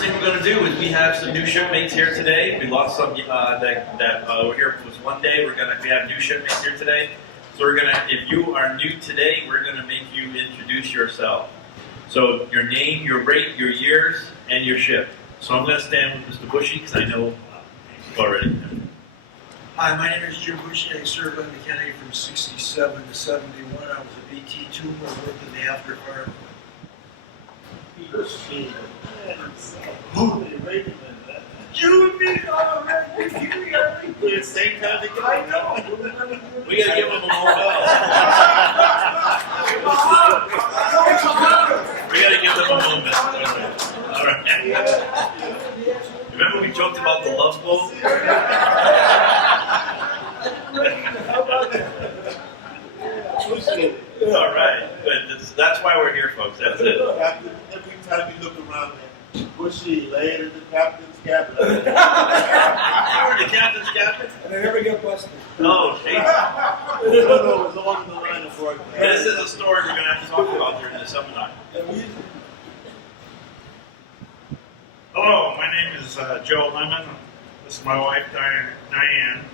first thing we're going to do is we have some new shipmates here today. We lost some that were here was one day. We have new shipmates here today. So we're gonna, if you are new today, we're gonna make you introduce yourself. So your name, your rate, your years, and your ship. So I'm gonna stand with Mr. Bushy because I know already. Hi, my name is Jim Bushy. I served on the Kennedy from 67 to 71. I was a BT2. I worked in the after fire. You and me, all right. We're the same time together. I know. We gotta give him a moment. We gotta give them a moment. All right. Remember we joked about the love boat? All right, good. That's why we're here, folks. That's it. Every time you look around, Bushy laid in the captain's cabin. You were the captain's cabin? And I never get busted. No, geez. No, it was along the line of work. This is a story we're going to have to talk about during the seminar. Hello, my name is Joe Lemon. This is my wife, Diane.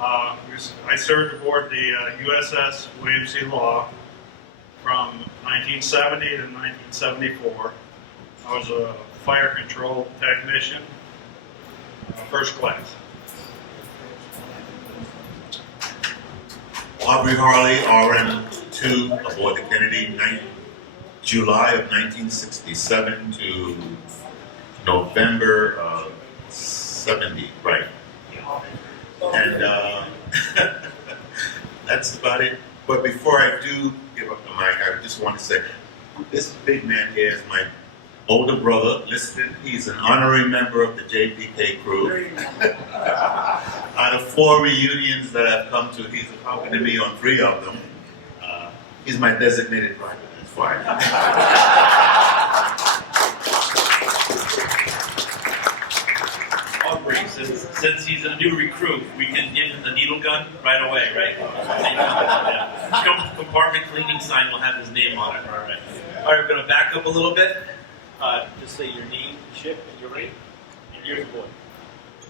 I served aboard the USS William C. Law from 1970 to 1974. I was a fire control technician, first class. Aubrey Harley, RN2, aboard the Kennedy, July of 1967 to November of 70, right? And that's about it. But before I do give up the mic, I just want to say, this big man here is my older brother, listed. He's an honorary member of the JPK crew. Out of 4 reunions that I've come to, he's accompanied me on 3 of them. He's my designated driver. That's why. Aubrey, since he's a new recruit, we can give him the needle gun right away, right? Yeah. Compartment cleaning sign will have his name on it. All right. All right, we're going to back up a little bit. Just say your name, ship, and your rate, and years aboard.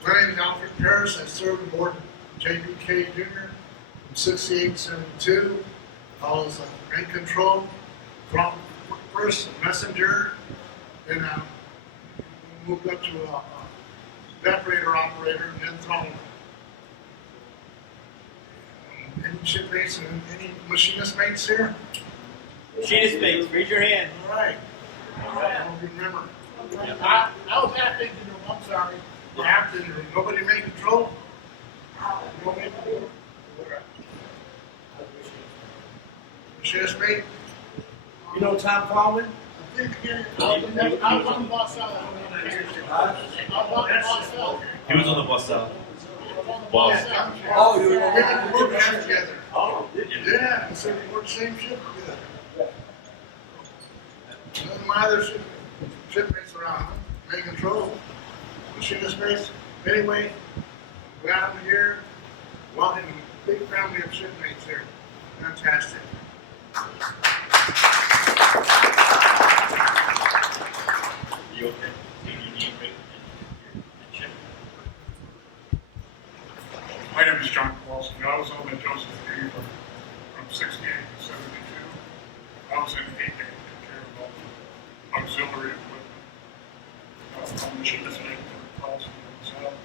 My name is Alfred Paris. I served aboard JPK Junior from 68 to 72. I was in control from first messenger, then moved up to evaporator operator, and then throne. Any shipmates and any machinist mates here? Machinist mates, raise your hand. All right. I don't remember. I was acting, I'm sorry. Acting, nobody made control. Nobody made control. Machinist mate? You know Tom Coleman? I think again, I was on the bus out. He was on the bus out. Wow. Oh, you were We had to work out together. Oh, did you? Yeah, so we worked the same ship together. None of my other shipmates around, main control, machinist mates. Anyway, glad I'm here. Welcome to a big family of shipmates here. Fantastic. You okay? You need rate and ship. My name is John Kowalski. I was on the Joseph Reed from 68 to 72. I was in 8 days, took care of all the auxiliary equipment. Machinist mate for calls and things out.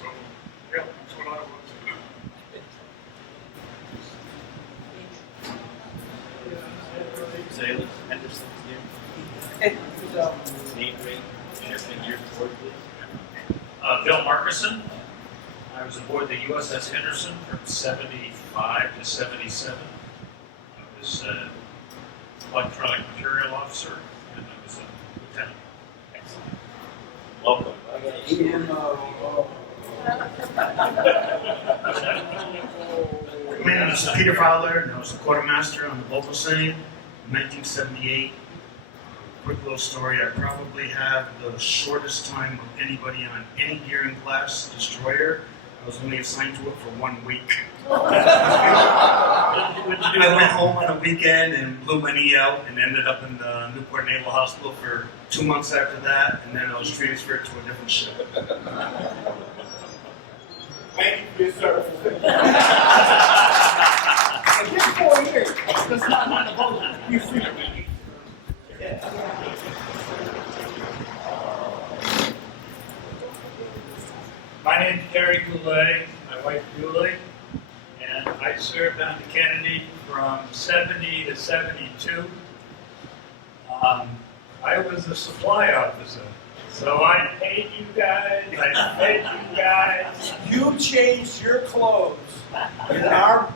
So, yeah, that's what I was. Sailors, Henderson's here. Name, rate, ship, and years aboard, please. Bill Markison. I was aboard the USS Henderson from 75 to 77. I was an electronic material officer, and I was a lieutenant. Excellent. Welcome. My name is Peter Fowler, and I was a quartermaster on the Local Scene in 1978. Quick little story, I probably have the shortest time of anybody on any gearing class destroyer. I was only assigned to it for 1 week. I went home on a weekend and blew my knee out and ended up in the Newport Naval Hospital for 2 months after that, and then I was transferred to a different ship. Thank you for your service. Just 4 years. That's not on the boat. My name's Gary Goulet, my wife Julie, and I served on the Kennedy from 70 to 72. I was a supply officer, so I paid you guys, I fed you guys. You changed your clothes in our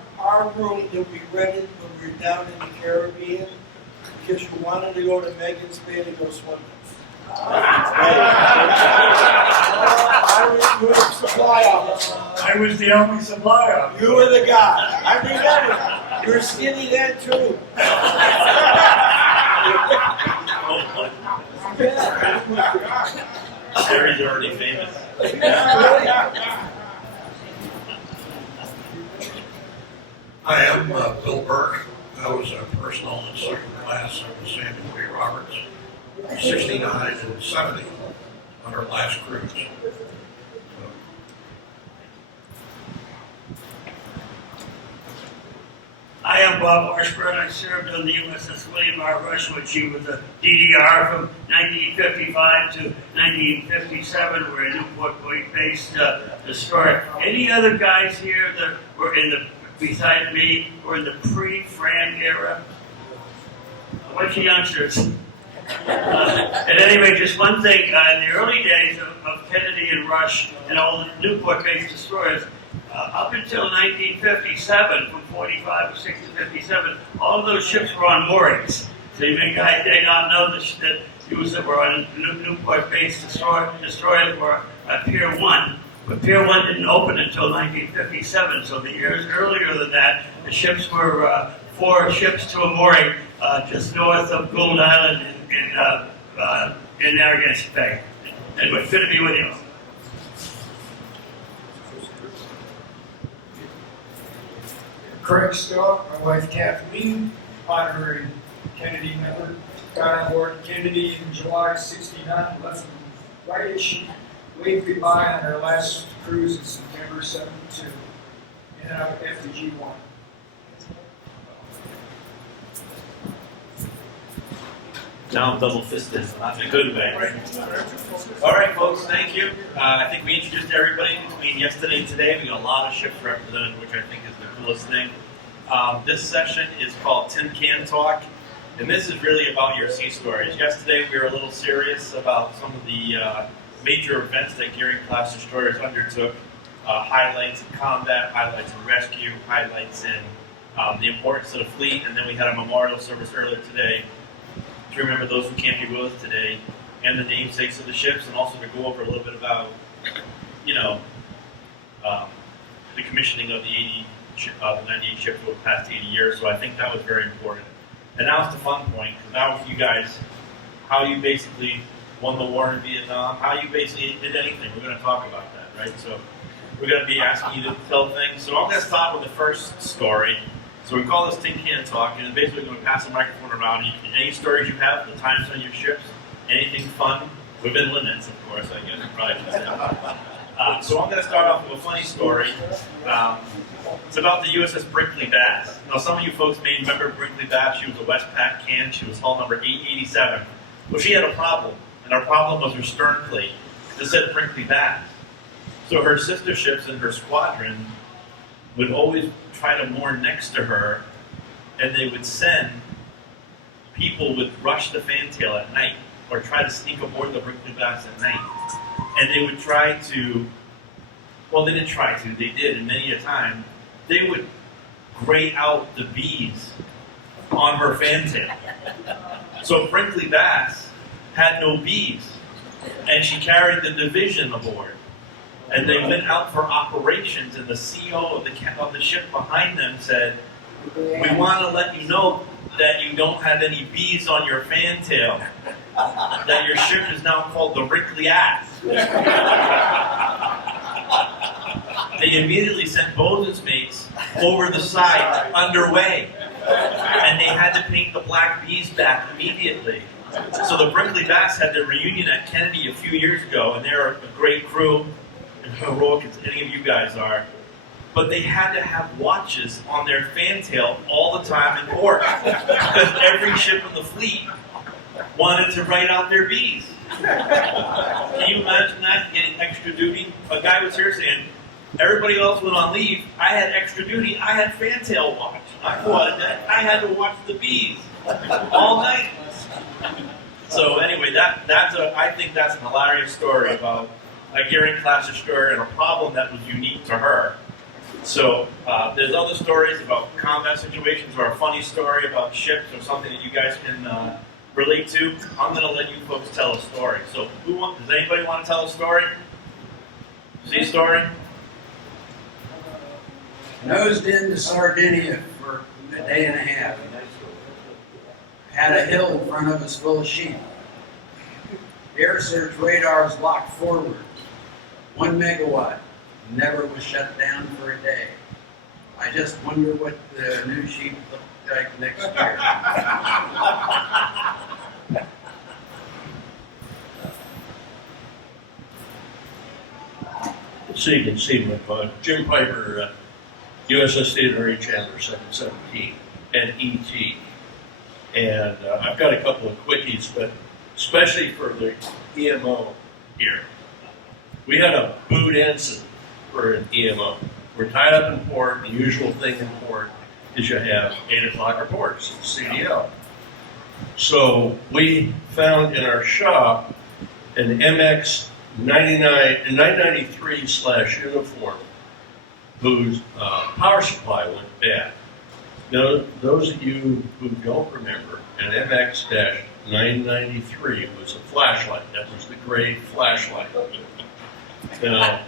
room that we rented when we were down in the Caribbean because you wanted to go to Megan's Bay to go swimming. You were the supply officer. I was the only supply officer. You were the guy. I remember. You were skinny then too. Gary's already famous. Hi, I'm Bill Burke. I was a personal and second class with Samuel B. Roberts, 69 and 70 on our last cruise. I am Bob Washburn. I served on the USS William R. Rush, which he was a DDR from 1955 to 1957. We're a Newport based destroyer. Any other guys here that were in the, beside me, were in the pre-Fran era? A bunch of youngsters. At any rate, just one thing. In the early days of Kennedy and Rush and all the Newport-based destroyers, up until 1957, from 45 to 60 to 57, all of those ships were on moorings. So you may not know that those that were on Newport-based destroyers were at Pier 1. But Pier 1 didn't open until 1957, so the years earlier than that, the ships were 4 ships to a mooring just north of Gould Island in Narragansett Bay. Anyway, good to be with you. Craig Scott, my wife Kathleen, honorary Kennedy member, got on board Kennedy in July '69, left right as she waved goodbye on our last cruise in September '72, and out of FDG 1. Now I'm double fisted, not in a good way. All right, folks, thank you. I think we introduced everybody between yesterday and today. We got a lot of ships represented, which I think is the coolest thing. This session is called Tin Can Talk, and this is really about your sea stories. Yesterday we were a little serious about some of the major events that Gearing-class destroyers undertook, highlights in combat, highlights in rescue, highlights in the importance of the fleet, and then we had a memorial service earlier today to remember those who can't be with us today, and the namesakes of the ships, and also to go over a little bit about, the commissioning of the 98 ships over the past 80 years. So I think that was very important. And now it's the fun point, because now with you guys, how you basically won the war in Vietnam, how you basically did anything. We're going to talk about that, right? So we're going to be asking you to tell things. So I'm going to start with the first story. So we call this Tin Can Talk, and basically we're going to pass the microphone around. You can, any stories you have, the times on your ships, anything fun, within limits, of course, I guess. Probably should say. So I'm going to start off with a funny story. It's about the USS Brinkley Bass. Now, some of you folks may remember Brinkley Bass. She was a Westpac can. She was hull number 887. Well, she had a problem, and her problem was her stern plate. It said Brinkley Bass. So her sister ships in her squadron would always try to moor next to her, and they would send people would rush the fantail at night or try to sneak aboard the Brinkley Bass at night. And they would try to, well, they didn't try to, they did, and many a time, they would grate out the bees on her fantail. So Brinkley Bass had no bees, and she carried the division aboard. And they went out for operations, and the CO of the ship behind them said, "We want to let you know that you don't have any bees on your fantail. That your ship is now called the Wrinkly Ass." we immediately sent bosun's mates over the side underway. And they had to paint the black bees back immediately. So the Brinkley Bass had their reunion at Kennedy a few years ago, and they're a great crew, and heroic as any of you guys are. But they had to have watches on their fantail all the time in port, because every ship in the fleet wanted to write out their bees. Can you imagine that, getting extra duty? A guy was here saying, everybody else went on leave, I had extra duty, I had fantail watch. I wanted that. I had to watch the bees all night. So anyway, I think that's an hilarious story about a Gearing class destroyer and a problem that was unique to her. So there's other stories about combat situations or a funny story about ships or something that you guys can relate to. I'm going to let you folks tell a story. So does anybody want to tell a story? See a story? Nosed into Sardinia for a day and a half. Had a hill in front of us full of sheep. The air search radar was locked forward. 1 megawatt. Never was shut down for a day. I just wonder what the new sheep look like next year. So you can see my Jim Piper, USS Theodore A. Chandler 717, and ET. And I've got a couple of quickies, but especially for the EMO here. We had a boot ensign for an EMO. We're tied up in port. The usual thing in port is you have 8 o'clock reports, CDL. So we found in our shop an MX 993/uniform whose power supply went bad. Now, those of you who don't remember, an MX-993 was a flashlight. That was the gray flashlight. Now,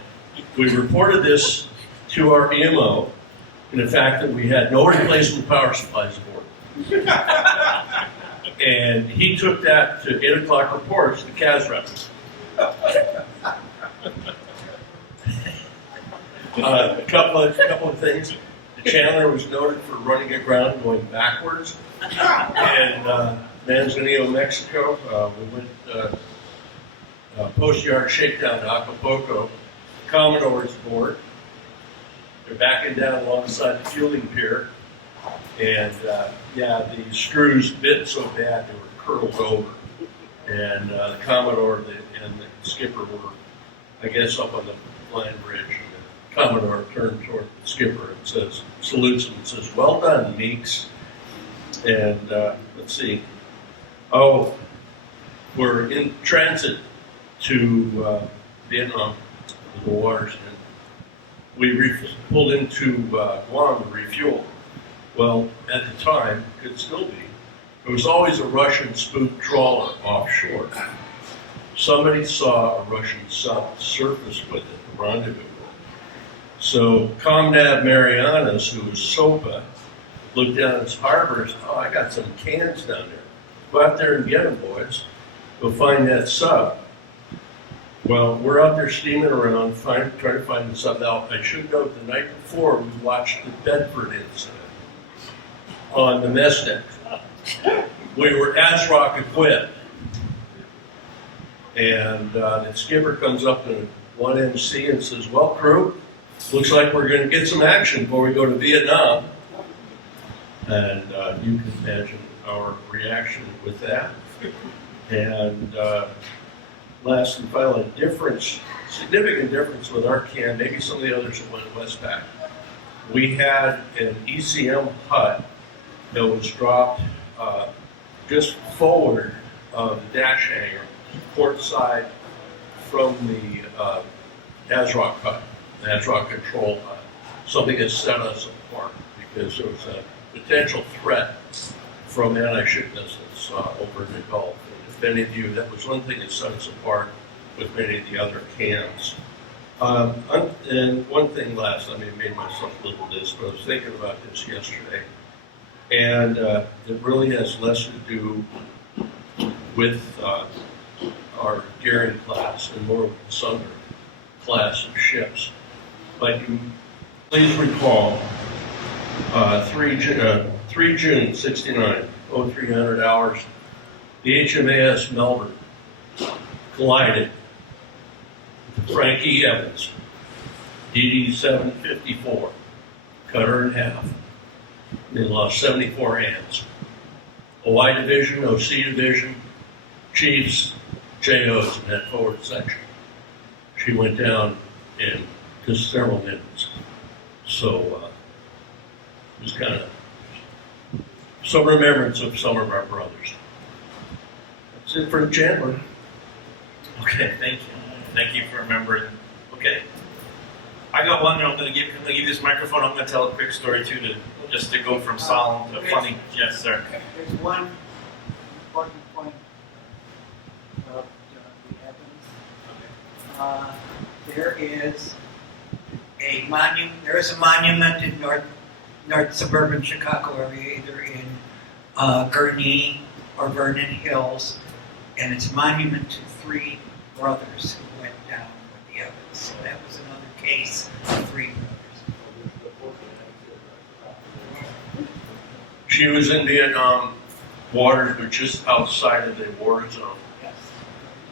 we reported this to our EMO, and the fact that we had no replacement power supplies aboard. And he took that to 8 o'clock reports, the CAS rep. A couple of things. The Chandler was noted for running aground going backwards. And Manzanillo, Mexico, we went post yard shakedown to Acapulco. Commodore's aboard. They're backing down alongside the fueling pier. And the screws bit so bad they were curled over. And the Commodore and the skipper were, I guess, up on the line bridge. And the Commodore turned toward the skipper and salutes him and says, "Well done, Meeks." And let's see. Oh, we're in transit to Vietnam, the waters, and we pulled into Guam to refuel. Well, at the time, could still be, there was always a Russian spook trawler offshore. Somebody saw a Russian sub surface with it, a rendezvous. So Comdab Marianas, who was SOPA, looked down at his harbor and said, "Oh, I got some cans down there. Go out there and get them, boys. Go find that sub." Well, we're out there steaming around, trying to find the sub. Now, I should note, the night before, we watched the Bedford incident on the mess deck. We were ASROC equipped. And the skipper comes up to 1MC and says, "Well, crew, looks like we're going to get some action before we go to Vietnam." And you can imagine our reaction with that. And last and final, significant difference with our can, maybe some of the others that went Westpac. We had an ECM hut that was dropped just forward of the dash hangar, port side from the ASROC hut, the ASROC control hut. Something that set us apart because there was a potential threat from anti-ship missiles over in the Gulf. And if any of you, that was one thing that set us apart with many of the other cans. And one thing last, I made myself a little this, but I was thinking about this yesterday. And it really has less to do with our Gearing class and more with the Sunder class of ships. but you please recall 3 June 69, 0300 hours, the HMAS Melbourne collided with Frankie Evans, DD 754, cut her in half. They lost 74 hands. OI Division, OC Division, Chiefs, JOs in that forward section. She went down in just several minutes. So it was kind of some remembrance of some of our brothers. That's it for Chandler. Okay, thank you. Thank you for remembering. Okay. I got one. I'm going to give you this microphone. I'm going to tell a quick story too, just to go from solemn to funny. Yes, sir. There's one important point about the Evans. There is a monument. There is a monument in north suburban Chicago area, either in Gurnee or Vernon Hills, and it's a monument to 3 brothers who went down with the Evans. So that was another case of 3 brothers. She was in Vietnam waters, but just outside of the war zone. Yes.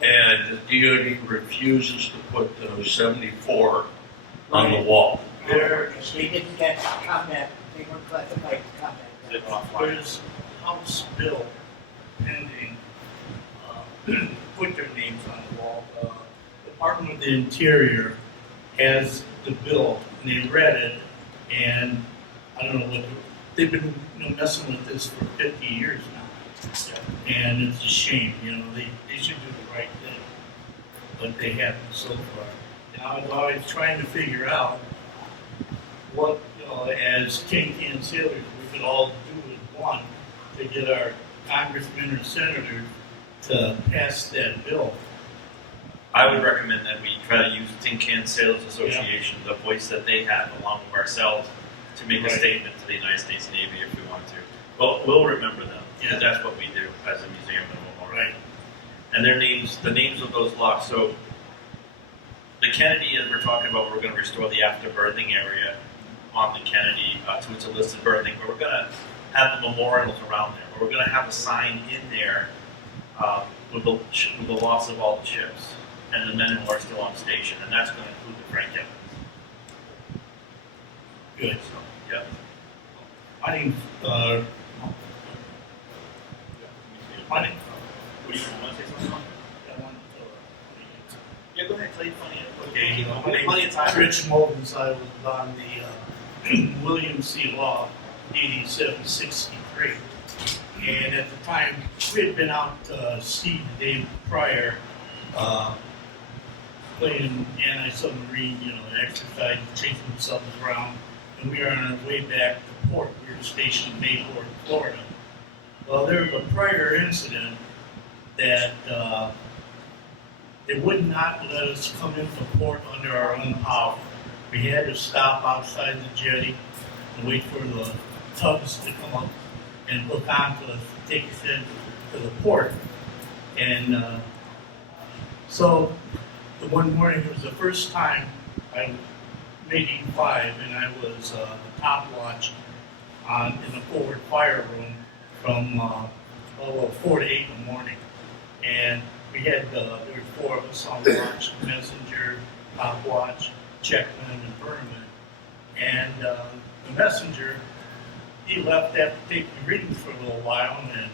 And the DoD refuses to put those 74 on the wall. They didn't get combat. They were classified as combat. There's House bill pending, put their names on the wall. Department of the Interior has the bill, and they read it, and I don't know what, they've been messing with this for 50 years now. And it's a shame, they should do the right thing, but they haven't so far. And I was always trying to figure out what, as King sailors, we could all do as one to get our congressmen or senators to pass that bill. I would recommend that we try to use Tin Can Sailors Association, the voice that they have, along with ourselves, to make a statement to the United States Navy if we want to. Well, we'll remember them, because that's what we do as a museum and memorial. Right. And their names, the names of those locks. So the Kennedy, as we're talking about, we're going to restore the after berthing area on the Kennedy to its illicit berthing, but we're going to have the memorials around there. But we're going to have a sign in there with the loss of all the ships and the men who are still on station, and that's going to include the Frank Evans. Good. So, yeah. My name's, my name, What do you want to say something? I want Yeah, go ahead, tell you funny. Okay, Plenty of time. Rich Mullins, I was on the William C. Law, 8763. And at the time, we had been out to sea the day prior, playing anti-submarine, exercise, chasing themselves around. And we were on our way back to port. We were stationed in Mayport, Florida. Well, there was a prior incident that they would not let us come into port under our own power. We had to stop outside the jetty and wait for the tubs to come up and hook onto us to take us into the port. And so the one morning, it was the first time I made 85, and I was the top watch in the forward fire room from 4 to 8 in the morning. And we had, there were 4 of us on watch, messenger, top watch, checkman, and Berman. And the messenger, he left after taking readings for a little while, and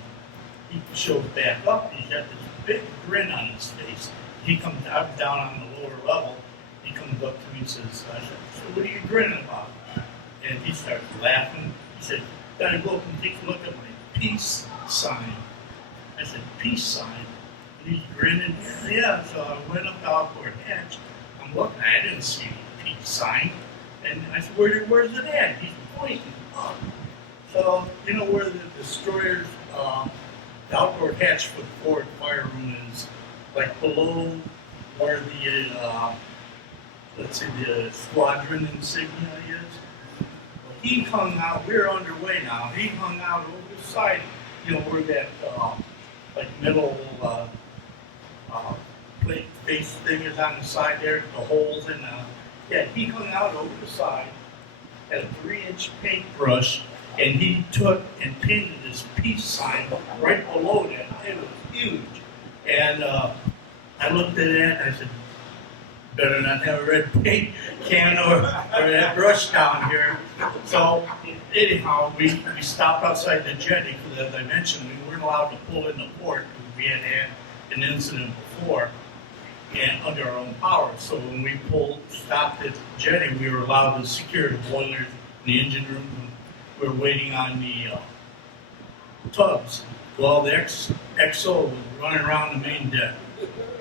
he shows back up, and he's got this big grin on his face. He comes out down on the lower level, he comes up to me and says, I said, so what are you grinning about? And he starts laughing. He said, gotta go up and take a look at my peace sign. I said, peace sign? And he's grinning, yeah. So I went up to outboard hatch. I'm looking, I didn't see any peace sign. And I said, where's it at? He's pointing up. So, where the destroyers, the outboard hatch for the forward fire room is like below where the, let's say the squadron insignia is. Well, he hung out, we're underway now, he hung out over the side, where that, like middle, plate face thing is on the side there, the holes in Yeah, he hung out over the side, had a 3-inch paintbrush, and he took and painted this peace sign right below that. It was huge. And I looked at it and I said, better not have a red paint can or that brush down here. So anyhow, we stopped outside the jetty because, as I mentioned, we weren't allowed to pull in the port because we had an incident before and under our own power. So when we stopped at the jetty, we were allowed to secure the boilers in the engine room. We were waiting on the tubs. Well, the XO was running around the main deck,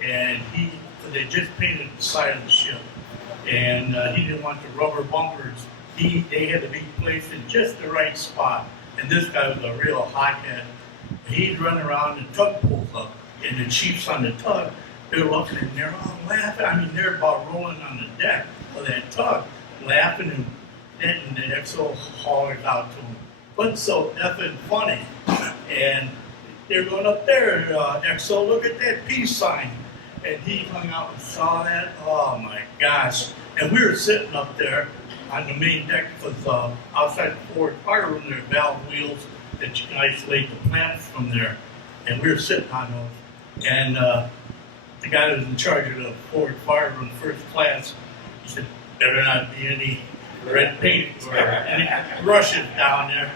and they just painted the side of the ship, and he didn't want the rubber bumpers. They had to be placed in just the right spot, and this guy was a real hothead. He'd run around, and the tug pulls up, and the chiefs on the tug, they're looking and they're all laughing. I mean, they're about rolling on the deck of that tug, laughing, and then the XO hollers out to him, "What's so effing funny?" And they're going up there, XO, look at that peace sign. And he hung out and saw that. Oh my gosh. And we were sitting up there on the main deck because outside the forward fire room there are valve wheels that you can isolate the plants from there. And we were sitting on those. And the guy that was in charge of the forward fire room, first class, he said, better not be any red paint or any brushes down there.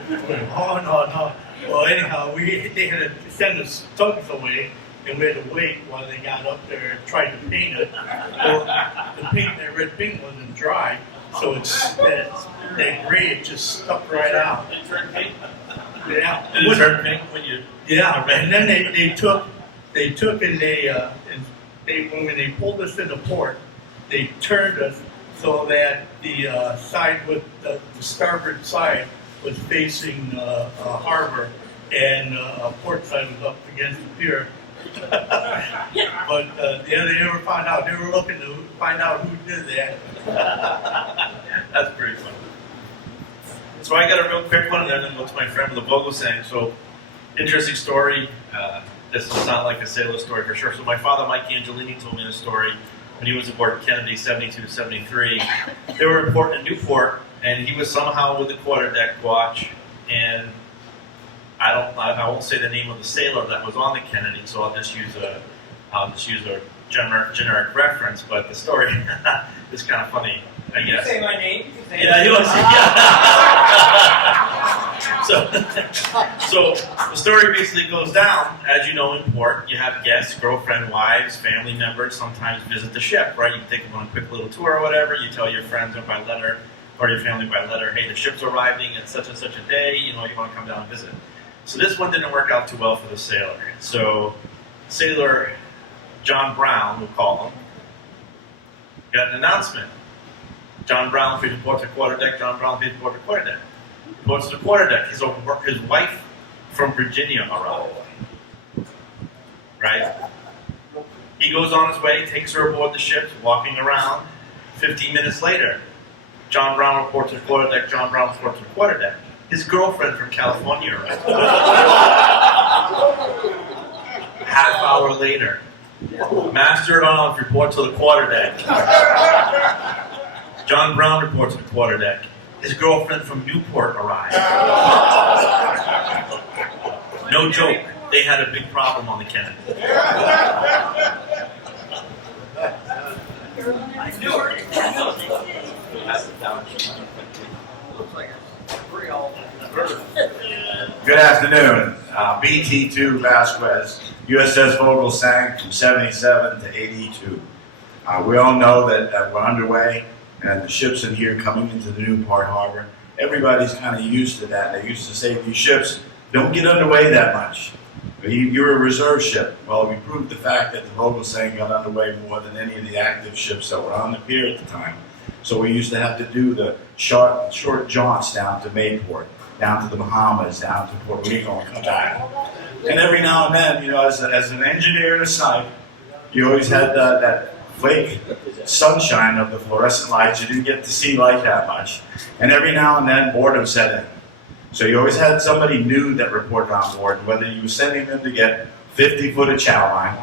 Oh, no. Well, anyhow, they had to send the tugs away, and we had to wait while they got up there and tried to paint it. Well, that red paint wasn't dry, so that gray, it just stuck right out. Did it turn pink? Yeah. Did it turn pink when you? Yeah, and then they took and when they pulled us into port, they turned us so that the side with the starboard side was facing harbor, and port side was up against the pier. But they never found out. They were looking to find out who did that. That's pretty funny. So I got a real quick one, and then what's my friend with the Vogel saying. So, interesting story. This does sound like a sailor story for sure. So my father, Mike Angelini, told me this story when he was aboard Kennedy 72, 73. They were in Newport, and he was somehow with the quarterdeck watch, and I won't say the name of the sailor that was on the Kennedy, so I'll just use a generic reference. But the story is kind of funny, I guess. You say my name? Yeah, he was. Yeah. So the story basically goes down. As you know, in port, you have guests, girlfriend, wives, family members. Sometimes visit the ship, right? You take them on a quick little tour or whatever. You tell your friends or by letter, or your family by letter, hey, the ship's arriving at such and such a day. You know, you want to come down and visit. So this one didn't work out too well for the sailor. So Sailor John Brown, we'll call him, got an announcement. John Brown, please report to quarterdeck. John Brown, please report to quarterdeck. Reports to the quarterdeck. His wife from Virginia arrived. Right? He goes on his way, takes her aboard the ship, walking around. 15 minutes later, John Brown reports to the quarterdeck. John Brown reports to the quarterdeck. His girlfriend from California arrived. Half hour later, Master at Arms reports to the quarterdeck. John Brown reports to the quarterdeck. His girlfriend from Newport arrived. No joke, they had a big problem on the Kennedy. I knew it. Good afternoon. BT2 Vasquez, USS Vogel sank from 77 to 82. We all know that we're underway and the ships in here coming into the Newport Harbor. Everybody's kind of used to that. They used to say these ships don't get underway that much. You're a reserve ship. Well, we proved the fact that the Vogel sank got underway more than any of the active ships that were on the pier at the time. So we used to have to do the short jaunts down to Mayport, down to the Bahamas, down to Puerto Rico, and come back. And every now and then, you know, as an engineer aside, you always had that flake sunshine of the fluorescent lights. You didn't get to see light that much. And every now and then, boredom set in. So you always had somebody new that reported on board, whether you were sending them to get 50 foot of chow line,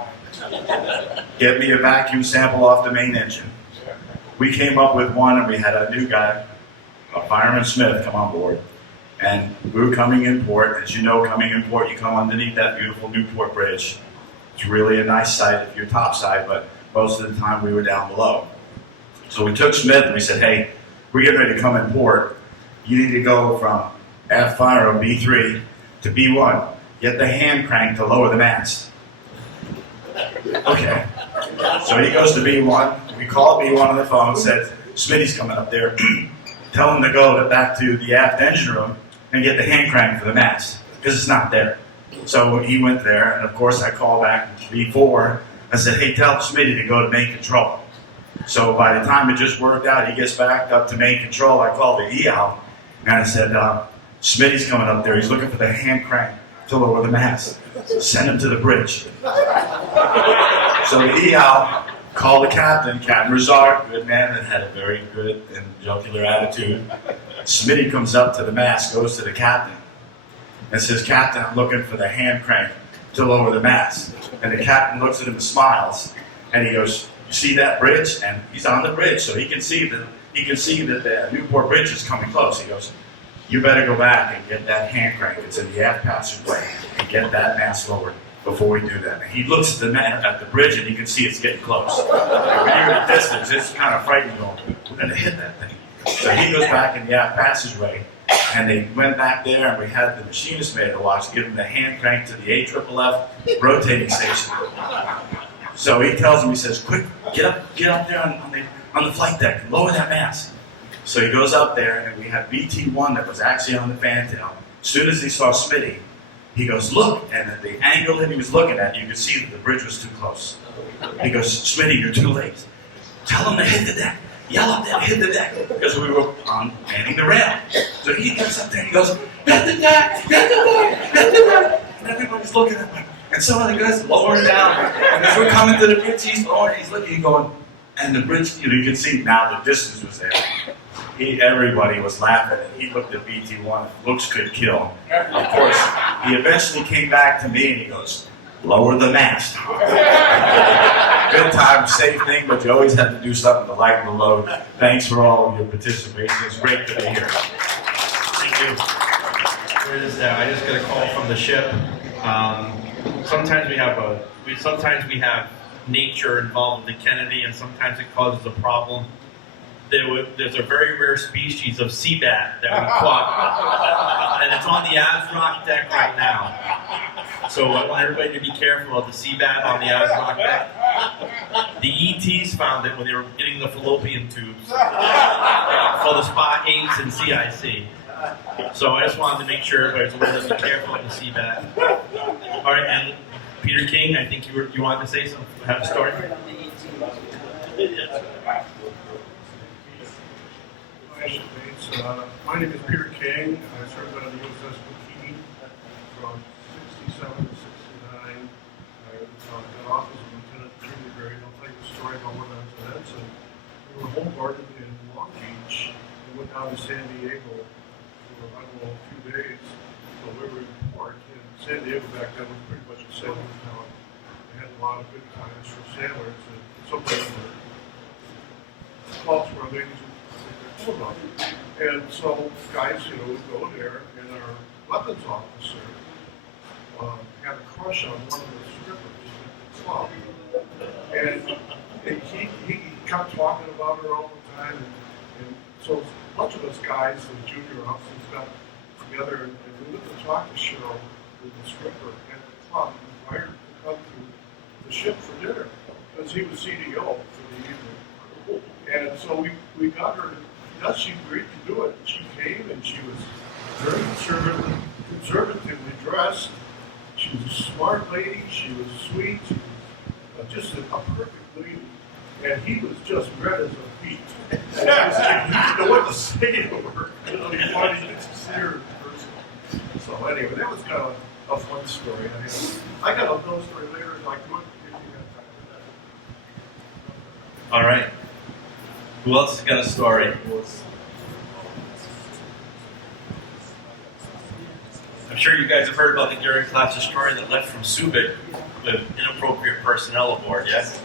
get me a vacuum sample off the main engine. we came up with one, and we had a new guy, Fireman Smith, come on board. And we were coming in port. As you know, coming in port, you come underneath that beautiful Newport Bridge. It's really a nice sight if you're topside, but most of the time we were down below. So we took Smith and we said, hey, we're getting ready to come in port. You need to go from aft fire on B3 to B1. Get the hand crank to lower the mast. Okay. So he goes to B1. We called B1 on the phone, said, Smitty's coming up there. Tell him to go back to the aft engine room and get the hand crank for the mast, because it's not there. So he went there, and of course I called back B4. I said, hey, tell Smitty to go to main control. So by the time it just worked out, he gets back up to main control. I called the EL, and I said, Smitty's coming up there. He's looking for the hand crank to lower the mast. Send him to the bridge. So the EL called the captain, Captain Rizard, good man that had a very good and jocular attitude. Smitty comes up to the mast, goes to the captain, and says, Captain, I'm looking for the hand crank to lower the mast. And the captain looks at him and smiles, and he goes, you see that bridge? And he's on the bridge, so he can see that the Newport Bridge is coming close. He goes, you better go back and get that hand crank that's in the aft passageway and get that mast lowered before we do that. And he looks at the bridge, and you can see it's getting close. And when you're at a distance, it's kind of frightening going, we're going to hit that thing. So he goes back in the aft passageway, and they went back there, and we had the machinist made to watch, give him the hand crank to the AFFF rotating station. So he tells him, he says, quick, get up there on the flight deck and lower that mast. So he goes up there, and we had BT1 that was actually on the fantail. As soon as he saw Smitty, he goes, look, and at the angle that he was looking at, you could see that the bridge was too close. He goes, Smitty, you're too late. Tell him to hit the deck. Yell up there, hit the deck. Because we were manning the rail. So he gets up there and he goes, hit the deck, hit the deck, hit the deck. And everybody's looking at him. And some of the guys lowering down. And as we're coming to the bridge, he's lowering, he's looking, going, and the bridge, you can see now the distance was there. Everybody was laughing, and he looked at BT1, looks could kill. Of course, he eventually came back to me and he goes, lower the mast. Good time, safe thing, but you always have to do something to lighten the load. Thanks for all of your participation. It's great to be here. Thank you. Where is that? I just got a call from the ship. Sometimes we have nature involved with the Kennedy, and sometimes it causes a problem. There's a very rare species of sea bat that we caught, and it's on the ASROC deck right now. So I want everybody to be careful of the sea bat on the ASROC deck. The ETs found it when they were getting the fallopian tubes for the Spot 8s and CIC. So I just wanted to make sure everybody's aware to be careful of the sea bat. All right, and Peter King, I think you wanted to say something, have a story? My name is Peter King. I served on the USS Bikini from 67 to 69. I got off as a lieutenant junior grade. I'll tell you the story about when I was an ensign. We were home guarded in Long Beach and went down to San Diego for, I don't know, a few days. So we were in port. And San Diego back then was pretty much a sailing town. They had a lot of good times for sailors, and sometimes the clubs where ladies would about it. And so guys, would go there, and our weapons officer had a crush on one of the strippers at the club. And he kept talking about her all the time. And so a bunch of us guys, the junior officers, got together, and we went to talk to Cheryl, the stripper, at the club, and invited her to come to the ship for dinner, because he was CDO for the evening. And so we got her. Yes, she agreed to do it. She came, and she was very conservatively dressed. She was a smart lady. She was sweet. She was just a perfect lady. And he was just red as a beet. He didn't know what to say to her. He wanted to see her in person. So anyway, that was kind of a fun story. I got another story later, like what if you have time for that. All right. Who else has got a story? I'm sure you guys have heard about the Gary class destroyer that left from Subic with inappropriate personnel aboard, yes?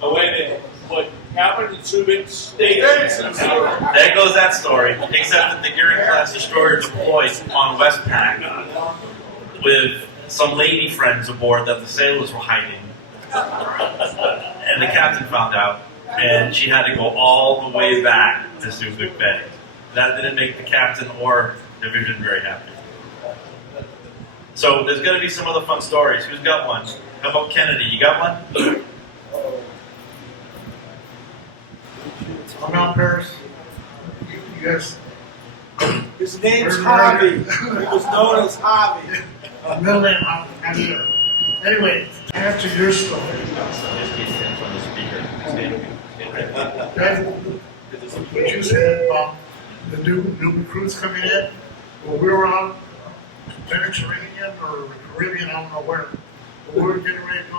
Oh, wait a minute. What happened in Subic State. There goes that story. Except that the Gearing class destroyer deployed on Westpac with some lady friends aboard that the sailors were hiding. And the captain found out, and she had to go all the way back to Subic Bay. That didn't make the captain or division very happy. So there's going to be some other fun stories. Who's got one? How about Kennedy? You got one? I'm out Paris. You guys. His name's Harvey. He was known as Harvey. Middle name, I'm Anyway, to answer your story. What you said about the new recruits coming in, well, we were on Mediterranean or Caribbean, I don't know where, but we were getting ready to go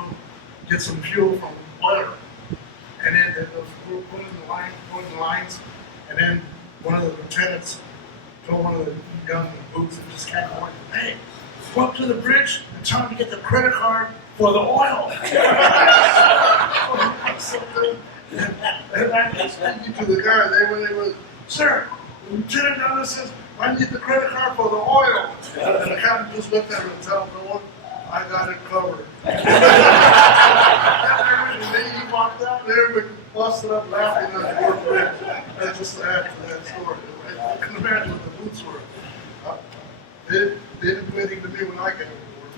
get some fuel from oil. And then we were putting the lines, and then one of the lieutenants told one of the young boots that just kept going, hey, go up to the bridge and tell them to get the credit card for the oil. And I was speaking to the guy, they were, sir, the lieutenant down there says, I need the credit card for the oil. And the captain just looked at him and told him, no, I got it covered. And then he walked out there and busted up laughing at the word bridge. And just to add to that story. I can imagine what the boots were. They didn't do anything to me when I came aboard.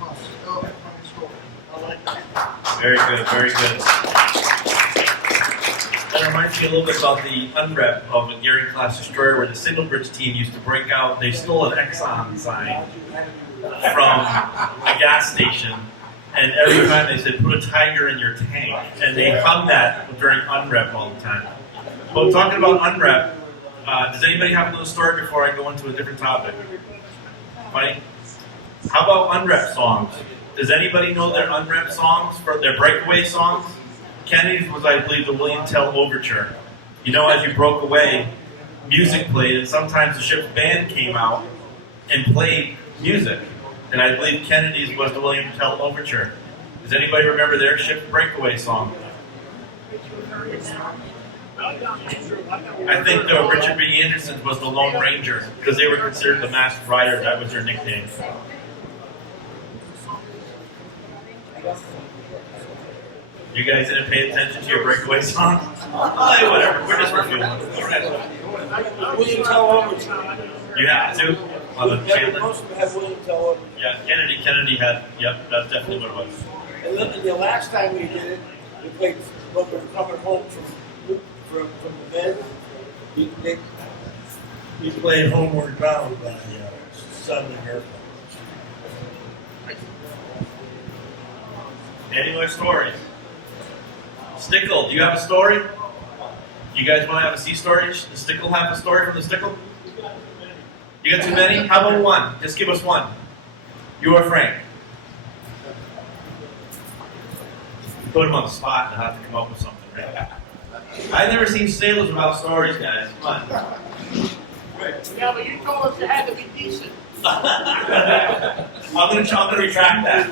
That was a funny story. I like that. Very good, very good. That reminds me a little bit about the unrep of a Gearing class destroyer where the single bridge team used to break out. They stole an Exxon sign from a gas station, and every time they said, put a tiger in your tank, and they hung that during unrep all the time. But talking about unrep, does anybody have another story before I go into a different topic? Mike? How about unrep songs? Does anybody know their unrep songs, for their breakaway songs? Kennedy's was, I believe, the William Tell Overture. You know, as you broke away, music played, and sometimes the ship's band came out and played music. And I believe Kennedy's was the William Tell Overture. Does anybody remember their ship's breakaway song? I think Richard B. Anderson's was the Lone Ranger, because they were considered the masked rider. That was their nickname. You guys didn't pay attention to your breakaway song? Oh, whatever. We're just reviewing. William Tell Overture. You have to? On the Chandler? Most of them have William Tell Overture. Yeah, Kennedy had, yep, that's definitely what it was. And then the last time we did it, we played when we were coming home from the bed. We played Homeward Bound by Southern Airplane. Any more stories? Stickle, do you have a story? You guys want to have a sea story? Does Stickle have a story from the Stickle? You got too many? How about one? Just give us one. You or Frank? Put him on the spot and have to come up with something, right? I've never seen sailors without stories, guys. Come on. Yeah, but you told us it had to be decent. I'm gonna retract that.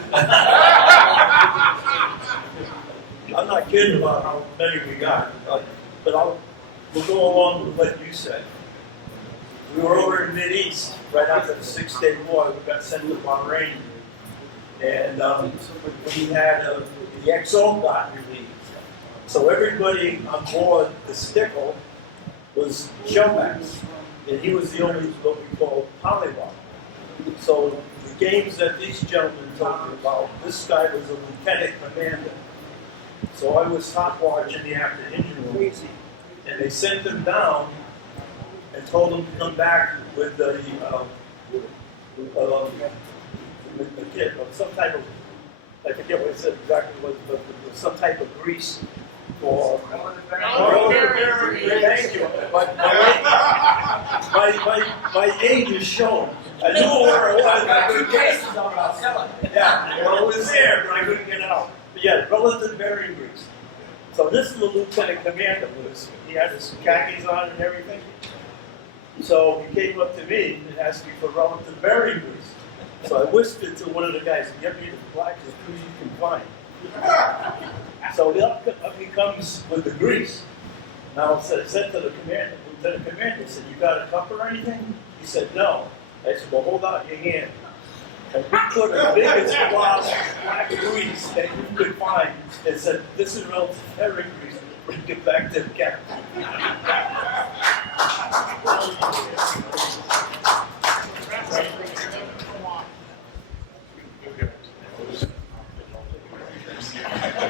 I'm not kidding about how many we got, but we'll go along with what you said. We were over in the Mideast right after the 6-day war. We got sent to Bahrain, and we had the XO got relieved. So everybody on board the Stickle was shellbacks, and he was the only what we call polywog. So the games that these gentlemen told me about, this guy was a lieutenant commander. So I was top watch in the after engine room, and they sent him down and told him to come back with the kit of some type of, I forget what it said exactly, but some type of grease for. Thank you. But my age is shown. I knew where it was. Yeah, well, it was there, but I couldn't get it out. But yeah, relative bearing grease. So this is the lieutenant commander. He had his khakis on and everything. So he came up to me and asked me for relative bearing grease. So I whispered to one of the guys, "Get me the blackest grease you can find." So up he comes with the grease. Now I said to the commander, Lieutenant Commander, I said, you got a cup or anything? He said, no. I said, well, hold out your hand. And we put the biggest blob of black grease that you could find and said, this is relative heavy grease. Bring it back to the captain.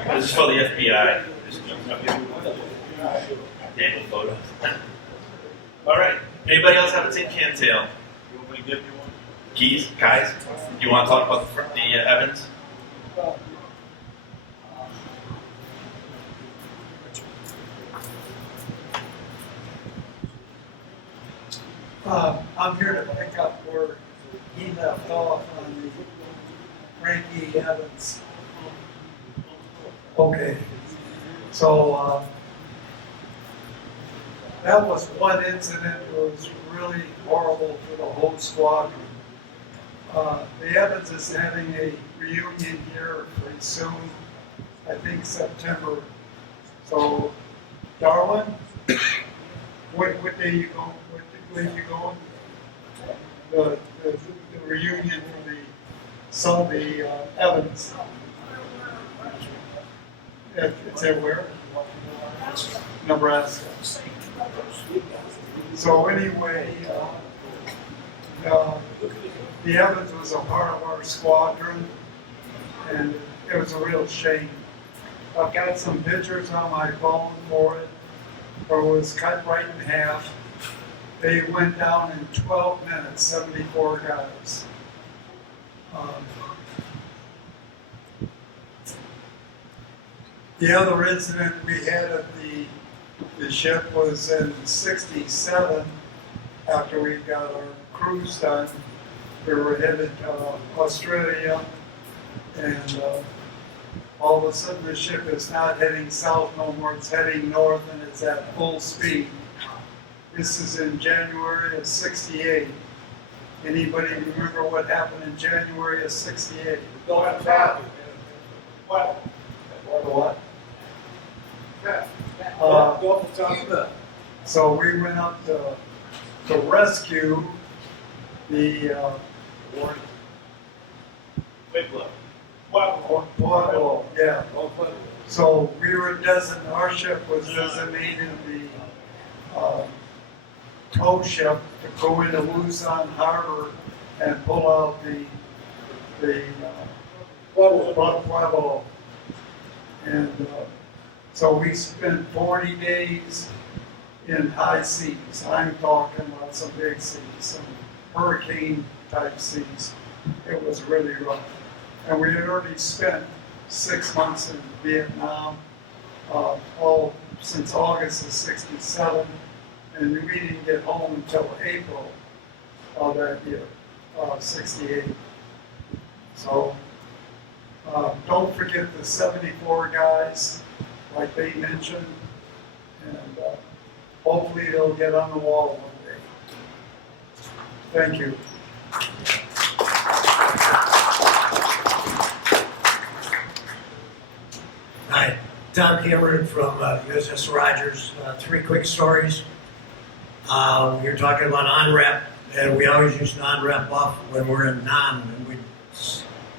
This is for the FBI. Daniel photo. All right. Anybody else have a tin can tail? You want me to give you one? Keys, guys, you want to talk about the Evans? I'm here to pick up where he left off on the Frankie Evans. Okay, so that was one incident that was really horrible for the whole squadron. The Evans is having a reunion here pretty soon, I think September. So, Darwin, what day you going? What day you going? The reunion for the Evans. It's at where? Nebraska. So anyway, the Evans was a part of our squadron, and it was a real shame. I've got some pictures on my phone for it, where it was cut right in half. They went down in 12 minutes, 74 guys. The other incident we had at the ship was in '67, after we got our cruise done. We were headed to Australia, and all of a sudden the ship is not heading south no more, it's heading north, and it's at full speed. This is in January of '68. Anybody remember what happened in January of '68? Don't have traffic. What? What? So we went up to rescue the Pueblo, yeah. So we were designated, our ship was designated the tow ship to go into Luzon Harbor and pull out the Pueblo. And so we spent 40 days in high seas. I'm talking about some big seas, some hurricane type seas. It was really rough. And we had already spent 6 months in Vietnam, all since August of '67, and we didn't get home until April of that year, '68. So don't forget the 74 guys, like they mentioned, and hopefully they'll get on the wall one day. Thank you. Hi, Tom Cameron from USS Rogers. 3 quick stories. You're talking about on-rep, and we always use non-rep off when we're in non, and we'd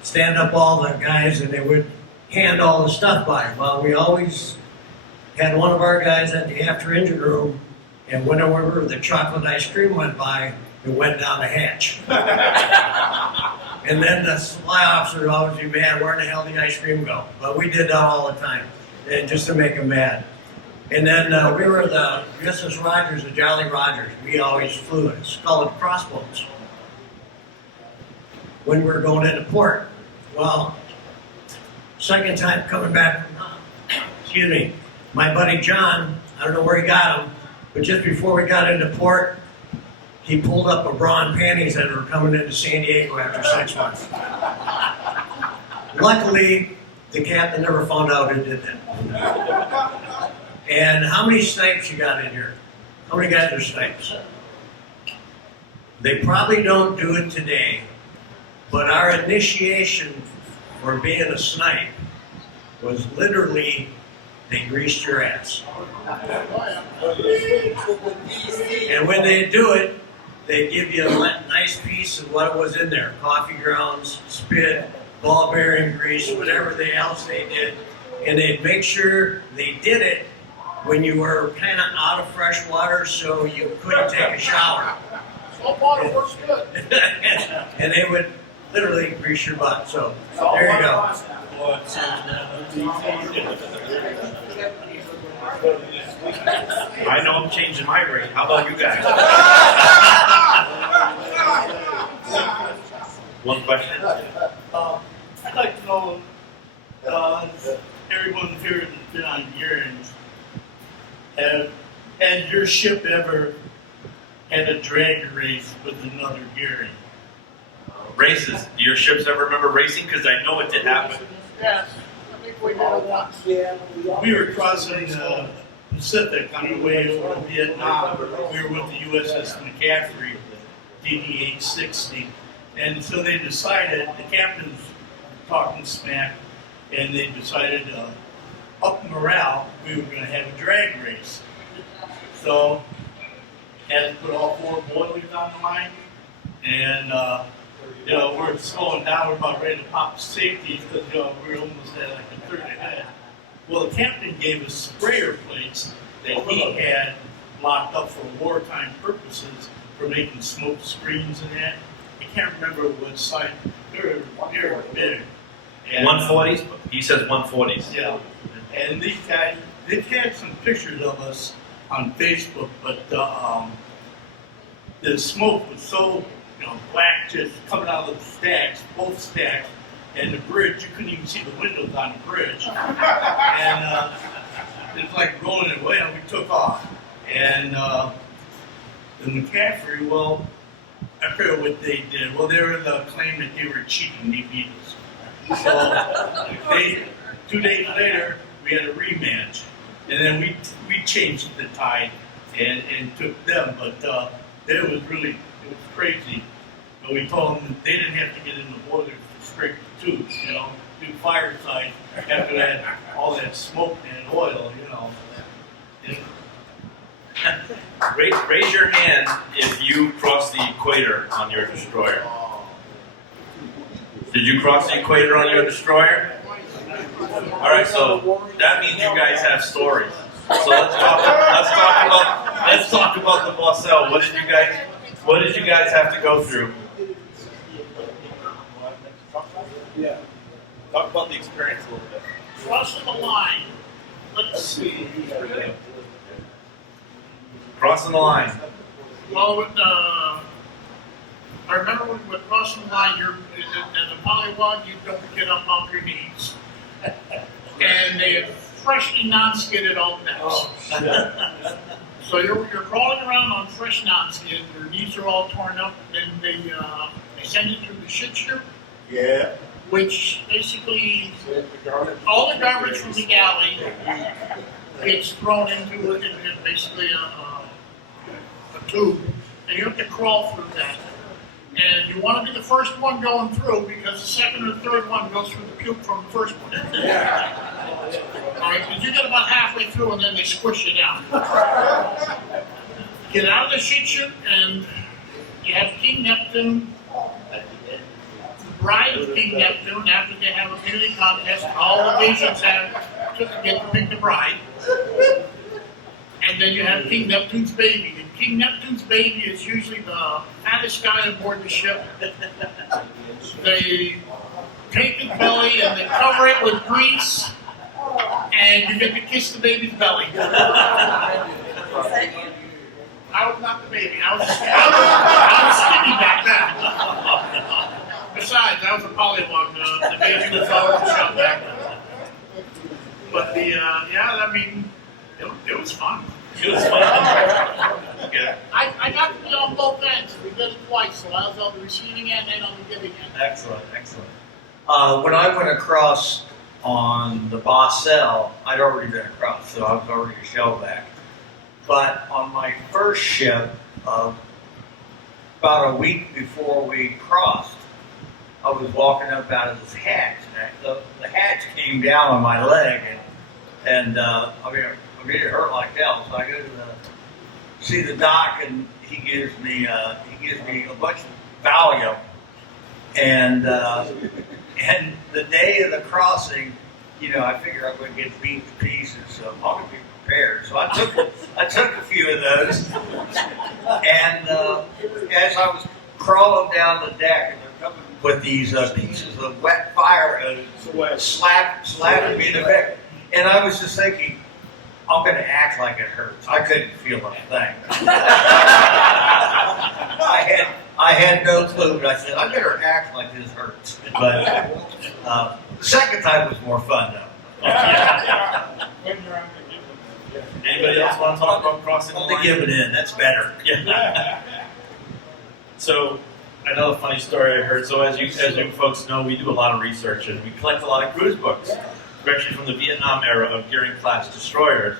stand up all the guys and they would hand all the stuff by. Well, we always had one of our guys at the after engine room, and whenever the chocolate ice cream went by, it went down the hatch. And then the supply officer would always be mad, where in the hell did the ice cream go? But we did that all the time, and just to make them mad. And then we were the USS Rogers, the Jolly Rogers. We always flew it. It's called crossbones. When we were going into port. Well, second time coming back from, excuse me, my buddy John, I don't know where he got him, but just before we got into port, he pulled up a bra and panties that were coming into San Diego after 6 months. Luckily, the captain never found out who did that. And how many snipes you got in here? How many guys are snipes? They probably don't do it today, but our initiation for being a snipe was literally they greased your ass. And when they do it, they give you a nice piece of what was in there: coffee grounds, spit, ball bearing grease, whatever else they did. And they'd make sure they did it when you were kind of out of fresh water, so you couldn't take a shower. Salt water works good. And they would literally grease your butt. So there you go. I know I'm changing my rate. How about you guys? One question. I'd like to know, everyone here that's been on Hijinx, has your ship ever had a drag race with another gearing? Races. Do your ships ever remember racing? Because I know it did happen. Yes, I think we did it once. We were crossing the Pacific on the way over to Vietnam. We were with the USS McCaffrey, DD-860. And so they decided, the captains were talking smack, and they decided up morale, we were going to have a drag race. So, had to put all 4 boilers on the line, and we're slowing down, we're about ready to pop the safeties, because we were almost at like a third ahead. Well, the captain gave us sprayer plates that he had locked up for wartime purposes for making smoke screens and that. I can't remember what site. They're big. And, 140s? He says 140s. Yeah. And these guys, they've had some pictures of us on Facebook, but the smoke was so black, just coming out of the stacks, both stacks, and the bridge, you couldn't even see the windows on the bridge. And it's like rolling away, and we took off. And the McCaffrey, well, I forget what they did. Well, they were the claim that they were cheating, they beat us. So 2 days later, we had a rematch, and then we changed the tide and took them. But it was crazy. But we told them that they didn't have to get in the boilers to scrape the tubes, do fireside after that, all that smoke and oil, Raise your hand if you crossed the equator on your destroyer. Did you cross the equator on your destroyer? All right, so that means you guys have stories. So let's talk about the Marcel. What did you guys have to go through? Yeah. Talk about the experience a little bit. Crossing the line. Let's see. Crossing the line. Well, I remember when we were crossing the line, as a polywog, you don't get up off your knees. And they had freshly non-skidded all decks. So you're crawling around on fresh non-skid, your knees are all torn up, and they send you through the shit chute. Yeah. Which basically, all the garbage from the galley gets thrown into it, and basically a tube, and you have to crawl through that. And you want to be the first one going through, because the second or third one goes through the puke from the first one. All right, because you get about halfway through, and then they squish you down. Get out of the shit chute, and you have King Neptune. The bride of King Neptune, after they have a beauty contest, all the nations have to get to pick the bride. And then you have King Neptune's baby. And King Neptune's baby is usually the fattest guy aboard the ship. They take his belly and they cover it with grease, and you get to kiss the baby's belly. I was not the baby. I was skinny back then. Besides, I was a polywog. The baby was always shut back then. But it was fun. It was fun. Yeah. I got to be on both ends. We did it twice, so I was on the receiving end and on the giving end. Excellent, excellent. When I went across on the Basel, I'd already been across, so I was already a shellback. But on my first ship, about a week before we crossed, I was walking up out of this hatch. And the hatch came down on my leg, and I mean, it hurt like hell. So I go to see the doc, and he gives me a bunch of Valium, and the day of the crossing, you know, I figure I'm going to get beat to pieces, so I'm going to be prepared. So I took a few of those, and as I was crawling down the deck, and they're coming with these pieces of wet fire hose, slapping me in the back, and I was just thinking, I'm going to act like it hurts. I couldn't feel a thing. I had no clue, but I said, I better act like this hurts. But the second time was more fun, though. Anybody else want to talk about crossing the line? Give it in. That's better. So, another funny story I heard. So, as you folks know, we do a lot of research and we collect a lot of cruise books, especially from the Vietnam era of Gearing-class destroyers.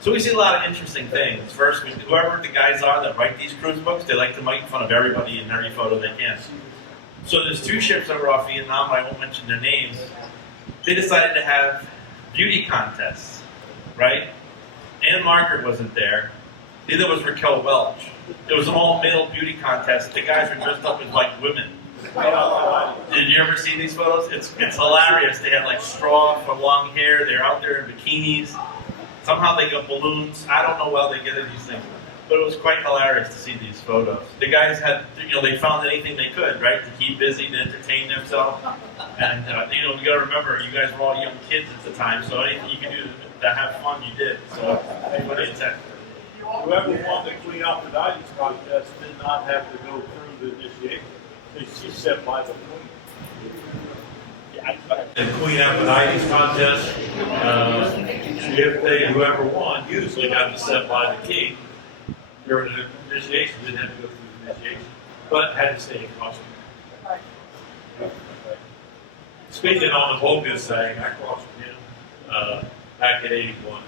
So we see a lot of interesting things. First, whoever the guys are that write these cruise books, they like to make fun of everybody in every photo they can. So there's two ships that were off Vietnam, I won't mention their names. They decided to have beauty contests, right? Ann Margaret wasn't there. Neither was Raquel Welch. It was an all-male beauty contest. The guys were dressed up as like women. Did you ever see these photos? It's hilarious. They had like straw for long hair. They're out there in bikinis. Somehow they got balloons. I don't know how they get these things, but it was quite hilarious to see these photos. The guys had, they found anything they could, right, to keep busy, to entertain themselves. And you got to remember, you guys were all young kids at the time, so anything you could do to have fun, you did. So anybody attend. Whoever won the Queen Aphrodite's contest did not have to go through the initiation. She's set by the Queen. The Queen Aphrodite's contest, whoever won usually got to set by the king during the initiation. Didn't have to go through the initiation, but had to stay in costume. Speaking on the Volga thing, I crossed with him back in '81.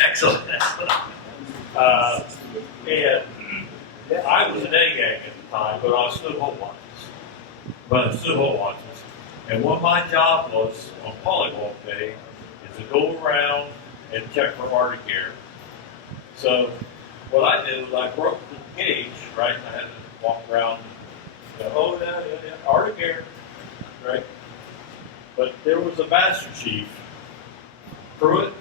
Excellent. And I was an A-gang at the time, but I was still home watches. And what my job was on Polywalk Day is to go around and check for Arctic air. So what I did was I broke the gauge, right? I had to walk around and go, Arctic air, right? But there was a Master Chief, Pruitt.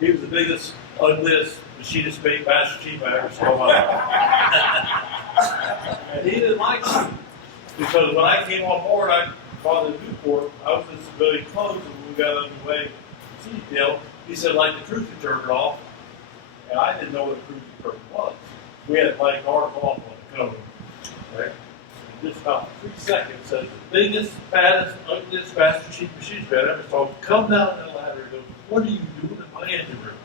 He was the biggest, ugliest machinist made Master Chief I ever saw in my life. And he didn't like me. Because when I came on board, I saw the Newport, I was in civilian clothes, and when we got underway, he said, like the cruiser turned off, and I didn't know what a cruiser turn was. We had to like arc off on the cone, right? And just about 3 seconds, says the biggest, fattest, ugliest Master Chief machinist I ever saw come down that ladder and goes, "What are you doing in my engine room?"